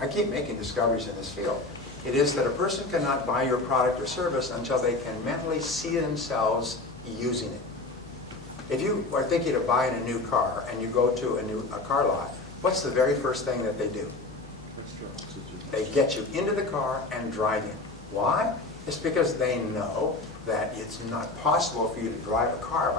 I keep making discoveries in this field. It is that a person cannot buy your product or service until they can mentally see themselves using it. If you are thinking of buying a new car and you go to a car lot, what's the very first thing that they do? They get you into the car and drive you. Why? It's because they know that it's not possible for you to drive a car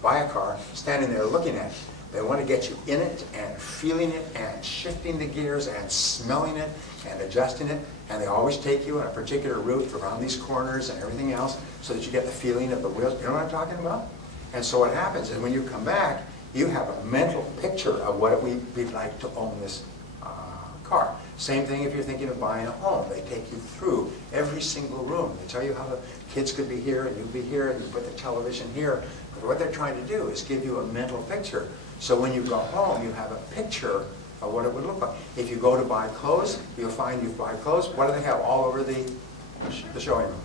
buy a car, standing there looking at it. They want to get you in it and feeling it and shifting the gears and smelling it and adjusting it. And they always take you on a particular route around these corners and everything else so that you get the feeling of the wheels. You know what I'm talking about? And so what happens is when you come back, you have a mental picture of what it would be like to own this car. Same thing if you're thinking of buying a home. They take you through every single room. They tell you how the kids could be here and you'd be here and you put the television here. But what they're trying to do is give you a mental picture. So when you go home, you have a picture of what it would look like. If you go to buy clothes, you'll find you buy clothes. What do they have all over the showing room?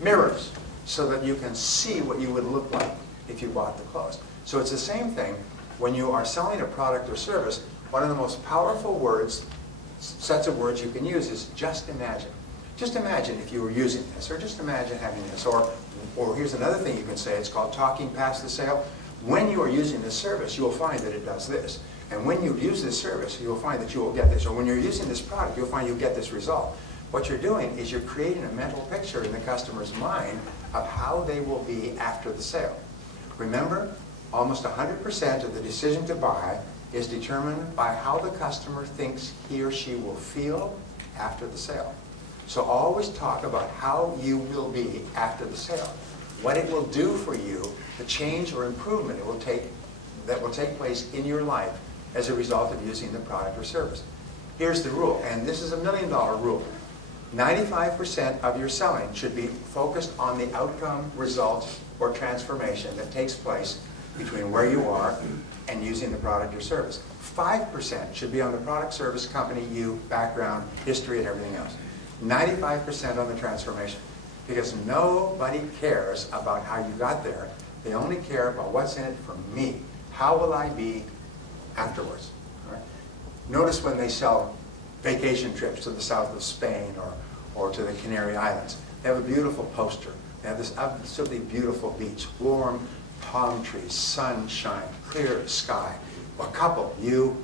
Mirrors, so that you can see what you would look like if you bought the clothes. So it's the same thing when you are selling a product or service. One of the most powerful sets of words you can use is just imagine. Just imagine if you were using this, or just imagine having this. Or here's another thing you can say, it's called talking past the sale. When you are using this service, you will find that it does this. And when you use this service, you will find that you will get this. Or when you're using this product, you'll find you'll get this result. What you're doing is you're creating a mental picture in the customer's mind of how they will be after the sale. Remember, almost 100% of the decision to buy is determined by how the customer thinks he or she will feel after the sale. So always talk about how you will be after the sale. What it will do for you, the change or improvement that will take place in your life as a result of using the product or service. Here's the rule, and this is a $1 million rule. 95% of your selling should be focused on the outcome, result, or transformation that takes place between where you are and using the product or service. 5% should be on the product, service, company, you, background, history, and everything else. 95% on the transformation. Because nobody cares about how you got there. They only care about what's in it for me. How will I be afterwards? All right? Notice when they sell vacation trips to the south of Spain or to the Canary Islands. They have a beautiful poster. They have this absolutely beautiful beach, warm palm trees, sunshine, clear sky. A couple,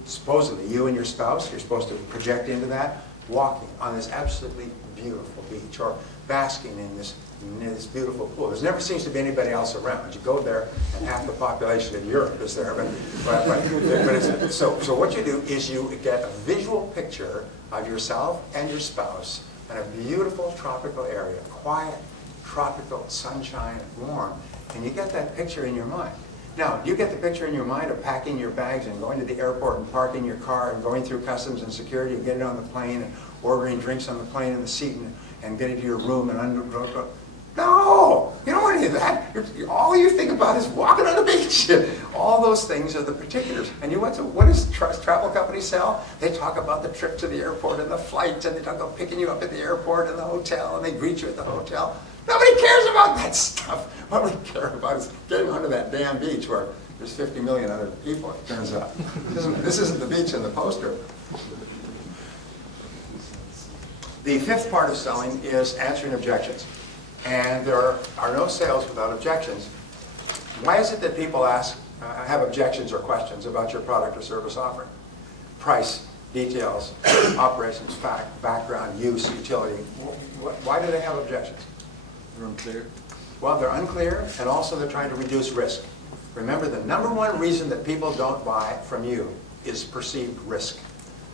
supposedly you and your spouse, you're supposed to project into that, walking on this absolutely beautiful beach or basking in this beautiful pool. There never seems to be anybody else around. You go there and half the population of Europe is there. So what you do is you get a visual picture of yourself and your spouse in a beautiful tropical area, quiet, tropical, sunshine, warm, and you get that picture in your mind. Now, you get the picture in your mind of packing your bags and going to the airport and parking your car and going through customs and security and getting on the plane and ordering drinks on the plane in the seat and getting to your room and no, you don't want any of that. All you think about is walking on the beach. All those things are the particulars. And what does travel companies sell? They talk about the trip to the airport and the flights, and they talk about picking you up at the airport and the hotel, and they greet you at the hotel. Nobody cares about that stuff. What we care about is getting onto that damn beach where there's 50 million other people, it turns out. This isn't the beach in the poster. The fifth part of selling is answering objections. And there are no sales without objections. Why is it that people have objections or questions about your product or service offering? Price, details, operations, fact, background, use, utility. Why do they have objections? They're unclear. Well, they're unclear, and also they're trying to reduce risk. Remember, the #1 reason that people don't buy from you is perceived risk.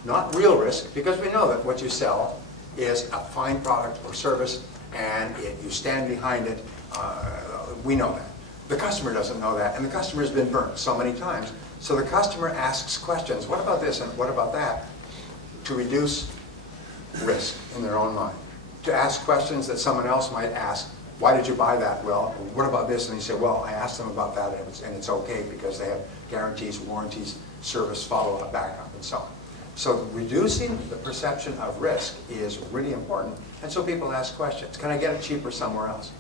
Not real risk, because we know that what you sell is a fine product or service, and you stand behind it. We know that. The customer doesn't know that, and the customer has been burnt so many times. So the customer asks questions, what about this and what about that, to reduce risk in their own mind. To ask questions that someone else might ask, why did you buy that? Well, what about this? And they say, well, I asked them about that, and it's okay because they have guarantees, warranties, service, follow-up, backup, and so on. So reducing the perception of risk is really important, and so people ask questions. Can I get it cheaper somewhere else?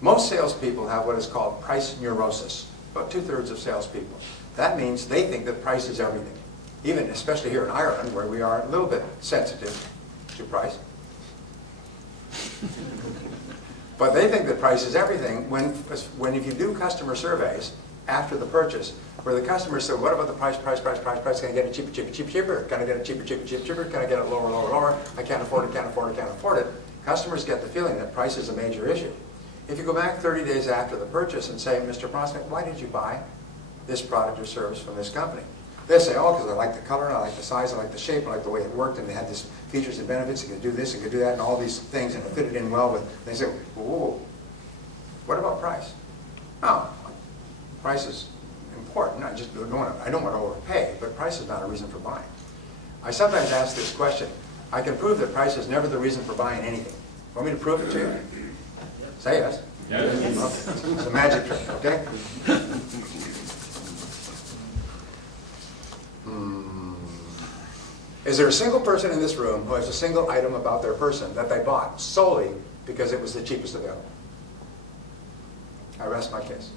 Most salespeople have what is called price neurosis, about 2/3 of salespeople. That means they think that price is everything. even especially here in Ireland, where we are a little bit sensitive to price. But they think that price is everything when if you do customer surveys after the purchase, where the customers say, what about the price, price, price, price, price, can I get it cheaper, cheaper, cheaper, cheaper? Can I get it cheaper, cheaper, cheaper, cheaper? Can I get it lower, lower, lower? I can't afford it, can't afford it, can't afford it. Customers get the feeling that price is a major issue. If you go back 30 days after the purchase and say, Mr. Prospect, why did you buy this product or service from this company? They say, oh, because I like the color, and I like the size, I like the shape, I like the way it worked, and they had these features and benefits, it could do this, it could do that, and all these things, and it fitted in well with, they say, whoa, what about price? Oh, price is important. I just don't want to overpay, but price is not a reason for buying. I sometimes ask this question. I can prove that price is never the reason for buying anything. Want me to prove it to you? Say yes. Yes. Okay. It's a magic trick, okay? Is there a single person in this room who has a single item about their person that they bought solely because it was the cheapest available? I rest my case.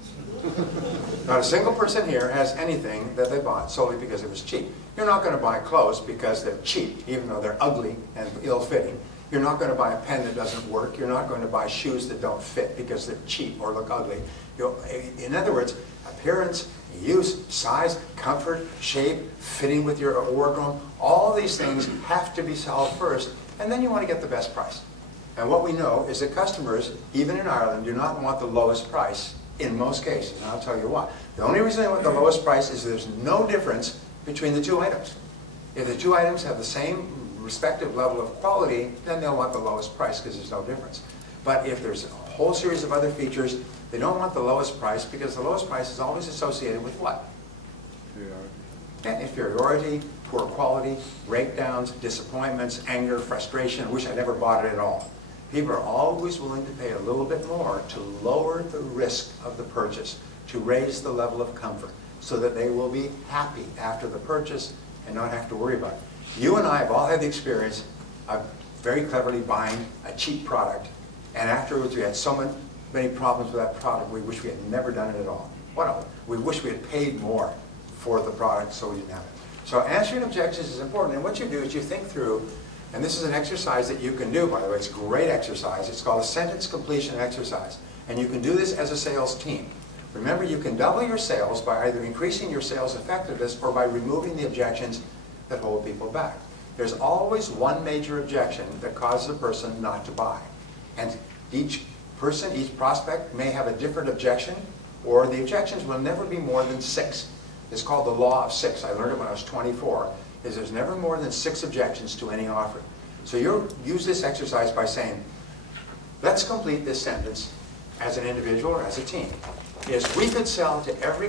Not a single person here has anything that they bought solely because it was cheap. You're not going to buy clothes because they're cheap, even though they're ugly and ill-fitting. You're not going to buy a pen that doesn't work. You're not going to buy shoes that don't fit because they're cheap or look ugly. In other words, appearance, use, size, comfort, shape, fitting with your wardrobe, all these things have to be solved first, and then you want to get the best price. And what we know is that customers, even in Ireland, do not want the lowest price in most cases, and I'll tell you why. The only reason they want the lowest price is there's no difference between the two items. If the two items have the same respective level of quality, then they'll want the lowest price because there's no difference. But if there's a whole series of other features, they don't want the lowest price because the lowest price is always associated with what? Inferiority. Yeah, inferiority, poor quality, breakdowns, disappointments, anger, frustration, wish I never bought it at all. People are always willing to pay a little bit more to lower the risk of the purchase, to raise the level of comfort, so that they will be happy after the purchase and not have to worry about it. You and I have all had the experience of very cleverly buying a cheap product, and afterwards we had so many problems with that product, we wish we had never done it at all. What else? We wish we had paid more for the product so we didn't have it. So answering objections is important, and what you do is you think through, and this is an exercise that you can do, by the way. It's a great exercise. It's called a sentence completion exercise. And you can do this as a sales team. Remember, you can double your sales by either increasing your sales effectiveness or by removing the objections that hold people back. There's always one major objection that causes a person not to buy. And each person, each prospect may have a different objection, or the objections will never be more than 6. It's called the law of 6. I learned it when I was 24. There's never more than 6 objections to any offer. So you use this exercise by saying, let's complete this sentence as an individual or as a team. Is we could sell to every